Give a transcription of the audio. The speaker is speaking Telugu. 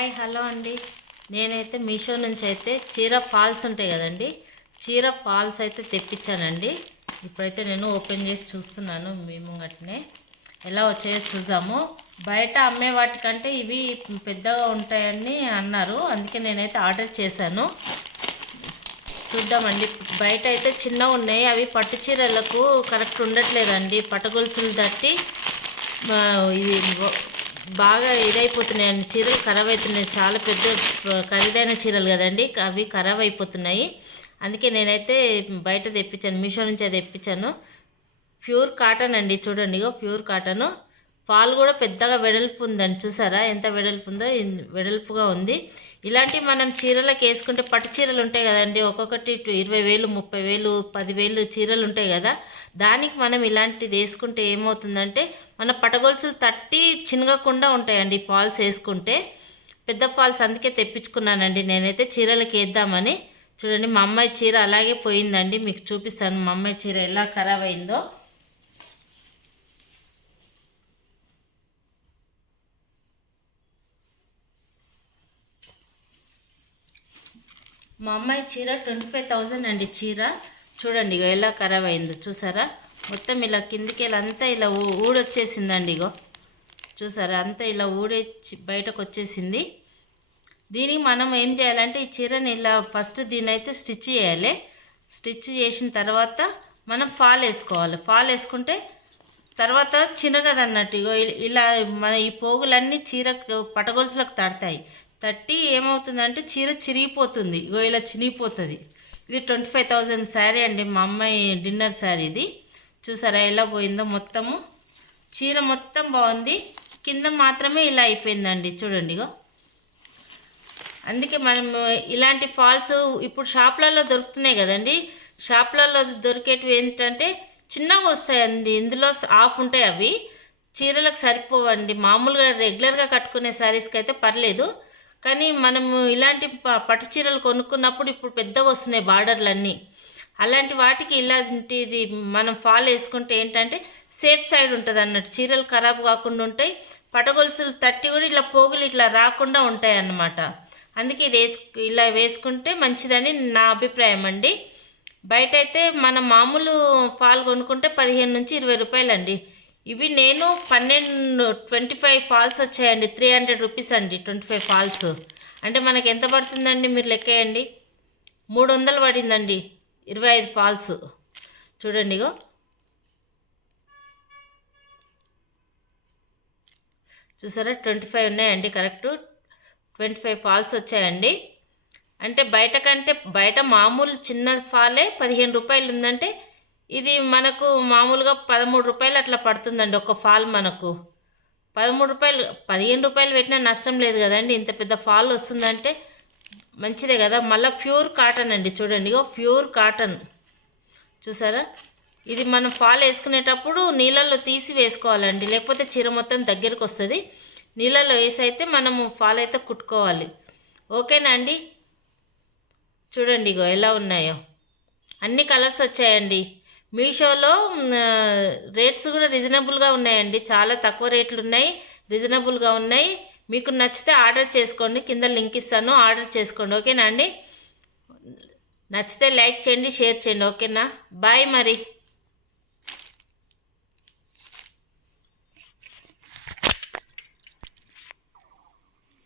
హాయ్ హలో అండి. నేనైతే మీషో నుంచి అయితే చీర ఫాల్స్ ఉంటాయి కదండి, చీర ఫాల్స్ అయితే తెప్పించానండి. ఇప్పుడైతే నేను ఓపెన్ చేసి చూస్తున్నాను. మేము అట్నే ఎలా వచ్చాయో చూసాము. బయట అమ్మే వాటికంటే ఇవి పెద్దగా ఉంటాయని అన్నారు, అందుకే నేనైతే ఆర్డర్ చేశాను. చూద్దామండి. బయట అయితే చిన్నగా ఉన్నాయి, అవి పట్టు చీరలకు కరెక్ట్ ఉండట్లేదండి. పట్టుగొలుసులు తట్టి ఇది బాగా ఇదైపోతున్నాయండి, చీరలు ఖరాబ్ అవుతున్నాయి. చాలా పెద్ద ఖరీదైన చీరలు కదండి, అవి ఖరాబ్ అయిపోతున్నాయి. అందుకే నేనైతే బయట తెప్పించాను, మీషో నుంచి అది తెప్పించాను. ప్యూర్ కాటన్ అండి, చూడండి ఇగో ప్యూర్ కాటను. ఫాల్ కూడా పెద్దగా వెడల్పు ఉందండి, చూసారా ఎంత వెడల్పు ఉందో, వెడల్పుగా ఉంది. ఇలాంటివి మనం చీరలకు వేసుకుంటే, పట్టు చీరలు ఉంటాయి కదండి, ఒక్కొక్కటి 20,000 30,000 10,000 చీరలు ఉంటాయి కదా, దానికి మనం ఇలాంటిది వేసుకుంటే ఏమవుతుందంటే మన పటగొలుసులు తట్టి చినగకుండా ఉంటాయండి ఫాల్స్ వేసుకుంటే. పెద్ద ఫాల్స్ అందుకే తెప్పించుకున్నానండి నేనైతే చీరలకు వేద్దామని. చూడండి మా అమ్మాయి చీర అలాగే పోయిందండి, మీకు చూపిస్తాను మా అమ్మాయి చీర ఎలా ఖరాబ్ అయిందో. మా అమ్మాయి చీర 25,000 అండి చీర. చూడండి ఇగో ఎలా ఖరాబ్ అయిందో, చూసారా మొత్తం ఇలా కిందికి అంతా ఇలా ఊడొచ్చేసిందండి. ఇగో చూసారా అంతా ఇలా ఊడొచ్చి బయటకు వచ్చేసింది. దీనికి మనం ఏం చేయాలంటే ఈ చీరని ఇలా ఫస్ట్ దీన్ని అయితే స్టిచ్ చేయాలి. స్టిచ్ చేసిన తర్వాత మనం ఫాల్ వేసుకోవాలి. ఫాల్ వేసుకుంటే తర్వాత చిన్నగది అన్నట్టు ఇగో ఇలా మన ఈ పోగులన్నీ చీర పటగొలుసులకు తడతాయి. తట్టి ఏమవుతుందంటే చీర చిరిగిపోతుంది, ఇగో ఇలా చినిగిపోతుంది. ఇది 25,000 శారీ అండి, మా అమ్మాయి డిన్నర్ శారీ ఇది. చూసారా ఎలా పోయిందో, మొత్తము చీర మొత్తం బాగుంది, కింద మాత్రమే ఇలా అయిపోయిందండి. చూడండి ఇగో. అందుకే మనం ఇలాంటి ఫాల్స్ ఇప్పుడు షాప్లలో దొరుకుతున్నాయి కదండి, షాప్లలో దొరికేటివి ఏంటంటే చిన్నగా వస్తాయండి, ఇందులో ఆఫ్ ఉంటాయి, అవి చీరలకు సరిపోవండి. మామూలుగా రెగ్యులర్గా కట్టుకునే శారీస్కి అయితే పర్లేదు, కానీ మనము ఇలాంటి పట్టు చీరలు కొనుక్కున్నప్పుడు ఇప్పుడు పెద్దగా వస్తున్నాయి బార్డర్లన్నీ. అలాంటి వాటికి ఇలాంటిది మనం ఫాల్ వేసుకుంటే ఏంటంటే సేఫ్ సైడ్ ఉంటుంది అన్నట్టు, చీరలు ఖరాబ్ కాకుండా ఉంటాయి, పటగొలుసులు తట్టి కూడా ఇట్లా పోగులు ఇట్లా రాకుండా ఉంటాయి అన్నమాట. అందుకే ఇది ఇలా వేసుకుంటే మంచిదని నా అభిప్రాయం అండి. బయట అయితే మనం మామూలు ఫాల్ కొనుక్కుంటే 15 నుంచి 20 రూపాయలు అండి. ఇవి నేను 25 ఫాల్స్ వచ్చాయండి, 300 రూపీస్ అండి 25 ఫాల్స్. అంటే మనకి ఎంత పడుతుందండి మీరు లెక్కేయండి, 300 పడిందండి 25 ఫాల్స్. చూడండి ఇగో. చూసారా 25 ఉన్నాయండి, కరెక్ట్ 25 ఫాల్స్ వచ్చాయండి. అంటే బయట కంటే బయట మామూలు చిన్న ఫాలే 15 రూపాయలు ఉందంటే ఇది మనకు మామూలుగా 13 రూపాయలు అట్లా పడుతుందండి ఒక ఫాల్. మనకు 13 రూపాయలు 15 రూపాయలు పెట్టినా నష్టం లేదు కదండి, ఇంత పెద్ద ఫాల్ వస్తుందంటే మంచిదే కదా. మళ్ళీ ప్యూర్ కాటన్ అండి, చూడండి ఇగో ప్యూర్ కాటన్. చూసారా ఇది మనం ఫాల్ వేసుకునేటప్పుడు నీళ్ళల్లో తీసి వేసుకోవాలండి, లేకపోతే చీర మొత్తం దగ్గరకు వస్తుంది. నీళ్ళల్లో వేసి అయితే మనము ఫాల్ అయితే కుట్టుకోవాలి. ఓకేనా అండి. చూడండి ఇగో ఎలా ఉన్నాయో, అన్ని కలర్స్ వచ్చాయండి. మీషోలో రేట్స్ కూడా రీజనబుల్గా ఉన్నాయండి, చాలా తక్కువ రేట్లు ఉన్నాయి, రీజనబుల్గా ఉన్నాయి. మీకు నచ్చితే ఆర్డర్ చేసుకోండి, కింద లింక్ ఇస్తాను, ఆర్డర్ చేసుకోండి. ఓకేనా అండి. నచ్చితే లైక్ చేయండి, షేర్ చేయండి. ఓకేనా, బాయ్ మరి.